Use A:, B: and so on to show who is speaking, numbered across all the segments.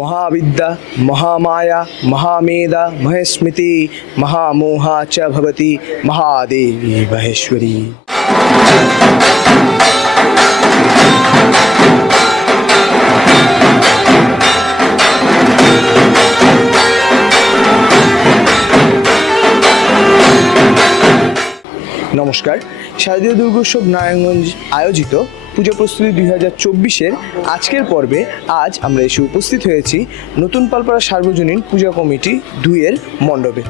A: মহাবিদ্যা মহামায়া মহামেধা মহেস্মৃতি মহামোহা চ ভবতি মহাদেবী মহেশ্বরী। নমস্কার। শারদীয় দুর্গোৎসব নারায়ণগঞ্জ আয়োজিত পুজো প্রস্তুতি দুই হাজার চব্বিশের আজকের পর্বে আজ আমরা এসে উপস্থিত হয়েছি নতুন পালপাড়া সার্বজনীন পূজা কমিটি দুইয়ের মণ্ডপে।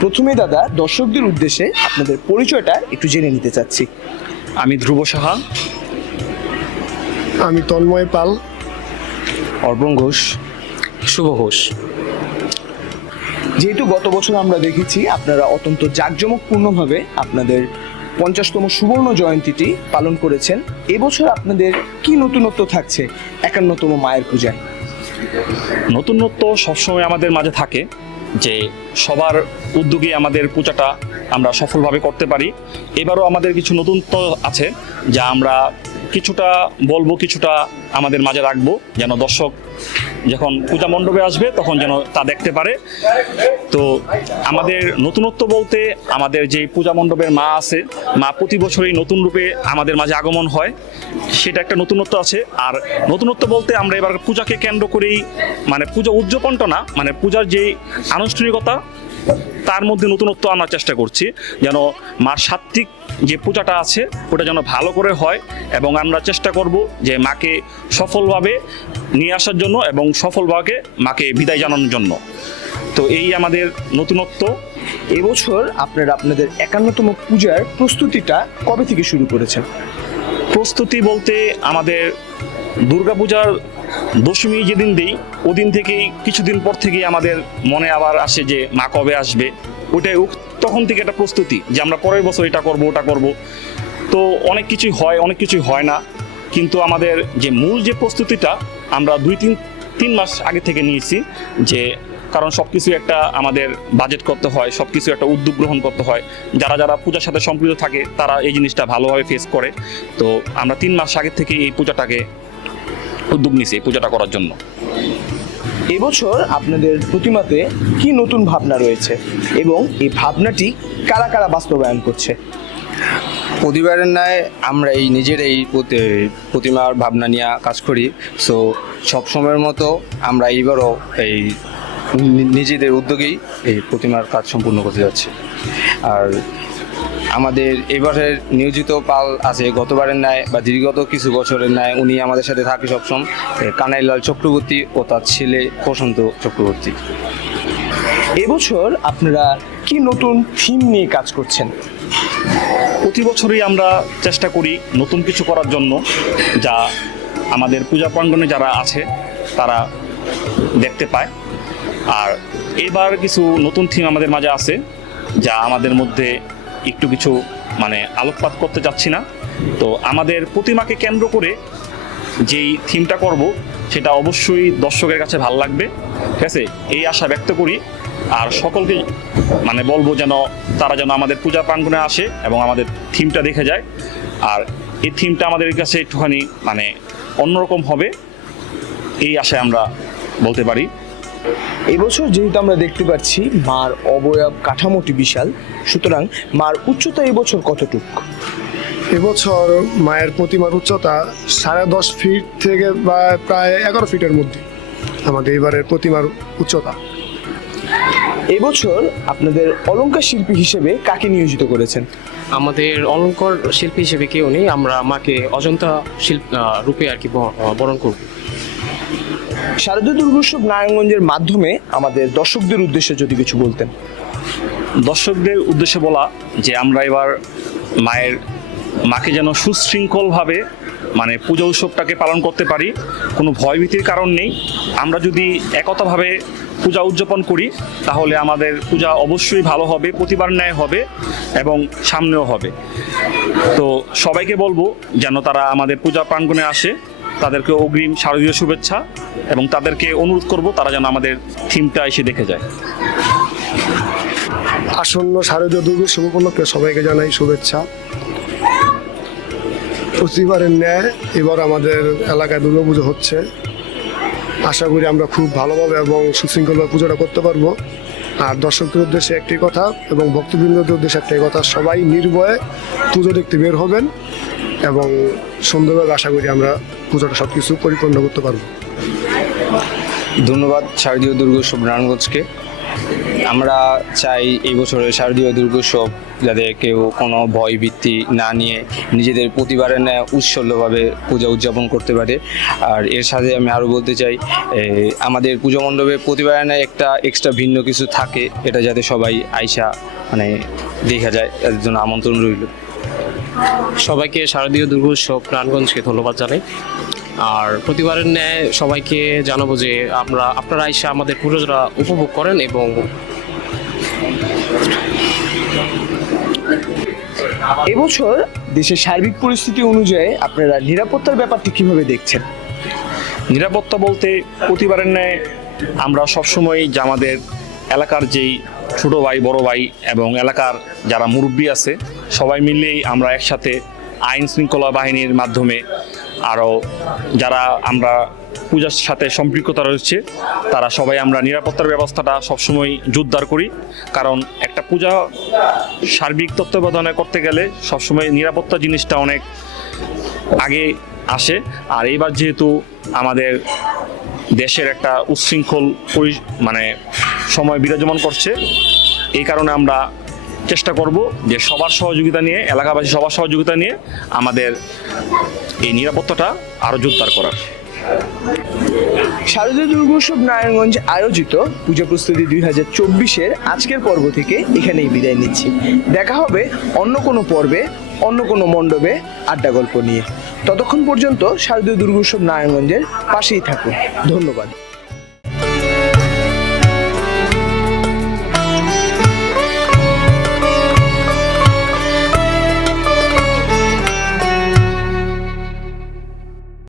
A: প্রথমে দাদা, দর্শকদের উদ্দেশ্যে আপনাদের পরিচয়টা একটু জেনে নিতে চাচ্ছি।
B: আমি ধ্রুব সাহা
C: আমি তন্ময় পাল।
B: অর্পণ ঘোষ। শুভ ঘোষ।
A: যেহেতু গত বছর আমরা দেখেছি আপনারা অত্যন্ত জাঁকজমকপূর্ণভাবে আপনাদের পঞ্চাশতম সুবর্ণ জয়ন্তীটি পালন করেছেন। এবছর আপনাদের কি নতুনত্ব থাকছে? একান্নতম মায়ের পূজায়।
B: নতুনত্ব সবসময় আমাদের মাঝে থাকে। যে সবার উদ্যোগে আমাদের পূজাটা আমরা সফলভাবে করতে পারি। এবারও আমাদের কিছু নতুনত্ব আছে, যা আমরা কিছুটা বলব, কিছুটা আমাদের মাঝে রাখব, যেন দর্শক যখন পূজা মণ্ডপে আসবে, তখন যেন তা দেখতে পারে। তো আমাদের নতুনত্ব বলতে আমাদের যে পূজা মণ্ডপের মা আছে, মা প্রতি বছরই নতুন রূপে আমাদের মাঝে আগমন হয়। সেটা একটা নতুনত্ব আছে। আর নতুনত্ব বলতে আমরা এবার পূজাকে কেন্দ্র করেই মানে পূজা উদযাপনটা না মানে পূজার যে আনুষ্ঠানিকতা তার মধ্যে নতুনত্ব আনার চেষ্টা করছি যেন মার সাত্বিক যে পূজাটা আছে ওটা যেন ভালো করে হয় এবং আমরা চেষ্টা করব যে মাকে সফলভাবে নিয়ে আসার জন্য এবং সফলভাবে মাকে বিদায় জানানোর জন্য। তো এই আমাদের নতুনত্ব।
A: এবছর আপনারা আপনাদের একান্নতম পূজার প্রস্তুতিটা কবে থেকে শুরু করেছেন?
B: প্রস্তুতি বলতে আমাদের দুর্গাপূজার দশমী যেদিন দিই, ওদিন থেকেই, কিছুদিন পর থেকেই আমাদের মনে আবার আসে যে মা কবে আসবে। ওটাই তখন থেকে একটা প্রস্তুতি যে আমরা পরের বছর এটা করব, ওটা করব। তো অনেক কিছুই হয়, অনেক কিছুই হয় না। কিন্তু আমাদের যে মূল যে প্রস্তুতিটা আমরা দুই তিন তিন মাস আগে থেকে নিয়েছি যে কারণ সব কিছু একটা আমাদের বাজেট করতে হয় সব কিছু একটা উদ্যোগ গ্রহণ করতে হয়। যারা যারা পূজার সাথে সম্পৃক্ত থাকে, তারা এই জিনিসটা ভালোভাবে ফেস করে। তো আমরা তিন মাস আগে থেকে এই পূজাটাকে উদ্যোগ নিয়েছি এই পূজাটা করার জন্য।
A: এবছর আপনাদের প্রতিমাতে কি নতুন ভাবনা রয়েছে এবং এই ভাবনাটি কারা কারা বাস্তবায়ন করছে?
D: প্রতিবারের ন্যায় আমরা এই নিজের এই প্রতিমার ভাবনা নিয়ে কাজ করি। সো সব সময়ের মতো আমরা এইবারও এই নিজেদের উদ্যোগেই এই প্রতিমার কাজ সম্পূর্ণ করতে যাচ্ছি। আর আমাদের এবারের নিয়োজিত পাল আছে গতবারের ন্যায় বা দীর্ঘত কিছু বছরের ন্যায় উনি আমাদের সাথে থাকে সবসময়। কানাইলাল চক্রবর্তী ও তার ছেলে প্রশান্ত চক্রবর্তী।
A: এবছর আপনারা কি নতুন থিম নিয়ে কাজ করছেন?
B: প্রতি বছরই আমরা চেষ্টা করি নতুন কিছু করার জন্য যা আমাদের পূজা প্রাঙ্গণে যারা আছে তারা দেখতে পায়। আর এবার কিছু নতুন থিম আমাদের মাঝে আছে যা আমাদের মধ্যে একটু কিছু মানে আলোকপাত করতে চাচ্ছি না। তো আমাদের প্রতিমাকে কেন্দ্র করে যেই থিমটা করব, সেটা অবশ্যই দর্শকের কাছে ভালো লাগবে। ঠিক আছে? এই আশা ব্যক্ত করি। আর সকলকে মানে বলব যেন তারা যেন আমাদের পূজা প্রাঙ্গণে আসে এবং আমাদের থিমটা দেখে যায়। আর এই থিমটা আমাদের কাছে একটুখানি মানে অন্যরকম হবে, এই আশায় আমরা বলতে পারি।
A: এবছর যেহেতু আমরা দেখতে পাচ্ছি মার অবয়ব কাঠামোটি বিশাল সুতরাং মার উচ্চতা এবছর কতটুক?
C: এবছর মায়ের প্রতিমার উচ্চতা সাড়ে দশ ফিট থেকে বা প্রায় এগারো ফিটের মধ্যে আমাদের এবারের প্রতিমার উচ্চতা।
A: এবছর আপনাদের অলঙ্কার শিল্পী হিসেবে কাকে নিয়োজিত করেছেন?
E: আমাদের অলঙ্কার শিল্পী হিসেবে কেউ নেই আমরা মাকে অজন্তা শিল্প রূপে আর কি বরণ করব।
A: শারদীয় দুর্গোৎসব নারায়ণগঞ্জের মাধ্যমে আমাদের দর্শকদের উদ্দেশ্যে যদি কিছু বলতেন।
B: দর্শকদের উদ্দেশ্যে বলা যে আমরা এবার মায়ের, মাকে যেন সুশৃঙ্খলভাবে মানে পূজা উৎসবটাকে পালন করতে পারি, কোনো ভয়ভীতির কারণ নেই। আমরা যদি একতাভাবে পূজা উদযাপন করি, তাহলে আমাদের পূজা অবশ্যই ভালো হবে, প্রতিবার ন্যায় হবে এবং সামনেও হবে। তো সবাইকে বলব যেন তারা আমাদের পূজা প্রাঙ্গণে আসে। তাদেরকে অগ্রিম শারদীয় শুভেচ্ছা এবং তাদেরকে অনুরোধ করব তারা যেন আমাদের থিমটা এসে দেখে যায়।
C: আসন্ন শারদীয় দুর্গোৎসব উপলক্ষে সবাইকে জানাই শুভেচ্ছা। প্রতিবারের ন্যায় এবার আমাদের এলাকায় দুর্গাপুজো হচ্ছে। আশা করি আমরা খুব ভালোভাবে এবং সুশৃঙ্খলভাবে পুজোটা করতে পারব। আর দর্শকদের উদ্দেশ্যে একটি কথা এবং ভক্তবৃন্দদের উদ্দেশ্যে একটাই কথা, সবাই নির্ভয়ে পুজো দেখতে বের হবেন এবং সুন্দরভাবে আশা করি আমরা পুজোটা সব কিছু পরিপূর্ণ করতে পারব।
D: ধন্যবাদ শারদীয় দুর্গোৎসব নারায়ণগঞ্জকে আমরা চাই এই বছরের শারদীয় দুর্গোৎসব যাতে কেউ কোনো ভয় ভীতি না নিয়ে নিজেদের প্রতিবারের ন্যায় উৎসল্যভাবে পূজা উদযাপন করতে পারে। আর এর সাথে আমি আরও বলতে চাই আমাদের পুজো মণ্ডপে প্রতিবারের ন্যায় একটা এক্সট্রা ভিন্ন কিছু থাকে, এটা যাতে সবাই আইসা মানে দেখা যায় তাদের জন্য আমন্ত্রণ রইল।
E: সবাইকে শারদীয় দুর্গোৎসব প্রাণগঞ্জকে ধন্যবাদ জানাই। আর প্রতিবারের ন্যায় সবাইকে জানাব যে আমরা আপনারা এসে আমাদের পুজোটা উপভোগ করেন এবং
A: এবছর দেশের সার্বিক পরিস্থিতি অনুযায়ী আপনারা নিরাপত্তার ব্যাপারটি কীভাবে দেখছেন?
B: নিরাপত্তা বলতে প্রতিবারের ন্যায় আমরা সবসময় যে আমাদের এলাকার যেই ছোট ভাই বড় ভাই এবং এলাকার যারা মুরব্বী আছে সবাই মিলেই আমরা একসাথে আইন শৃঙ্খলা বাহিনীর মাধ্যমে আরও যারা আমরা পূজার সাথে সম্পৃক্ততা রয়েছে, তারা সবাই আমরা নিরাপত্তার ব্যবস্থাটা সবসময় জোরদার করি। কারণ একটা পূজা সার্বিক তত্ত্বাবধানে করতে গেলে সবসময় নিরাপত্তা জিনিসটা অনেক আগে আসে। আর এইবার যেহেতু আমাদের দেশের একটা উচ্ছৃঙ্খল মানে সময় বিরাজমান করছে, এই কারণে আমরা চেষ্টা করব যে সবার সহযোগিতা নিয়ে, এলাকাবাসী সবার সহযোগিতা নিয়ে আমাদের এই নিরাপত্তাটা আরও জোরদার করার।
A: শারদীয় দুর্গোৎসব নারায়ণগঞ্জ আয়োজিত পুজো প্রস্তুতি দুই হাজার চব্বিশের আজকের পর্ব থেকে এখানেই বিদায় নিচ্ছি। দেখা হবে অন্য কোনো পর্বে, অন্য কোনো মণ্ডপে আড্ডা গল্প নিয়ে। ততক্ষণ পর্যন্ত শারদীয় দুর্গোৎসব নারায়ণগঞ্জের পাশেই থাকুন। ধন্যবাদ।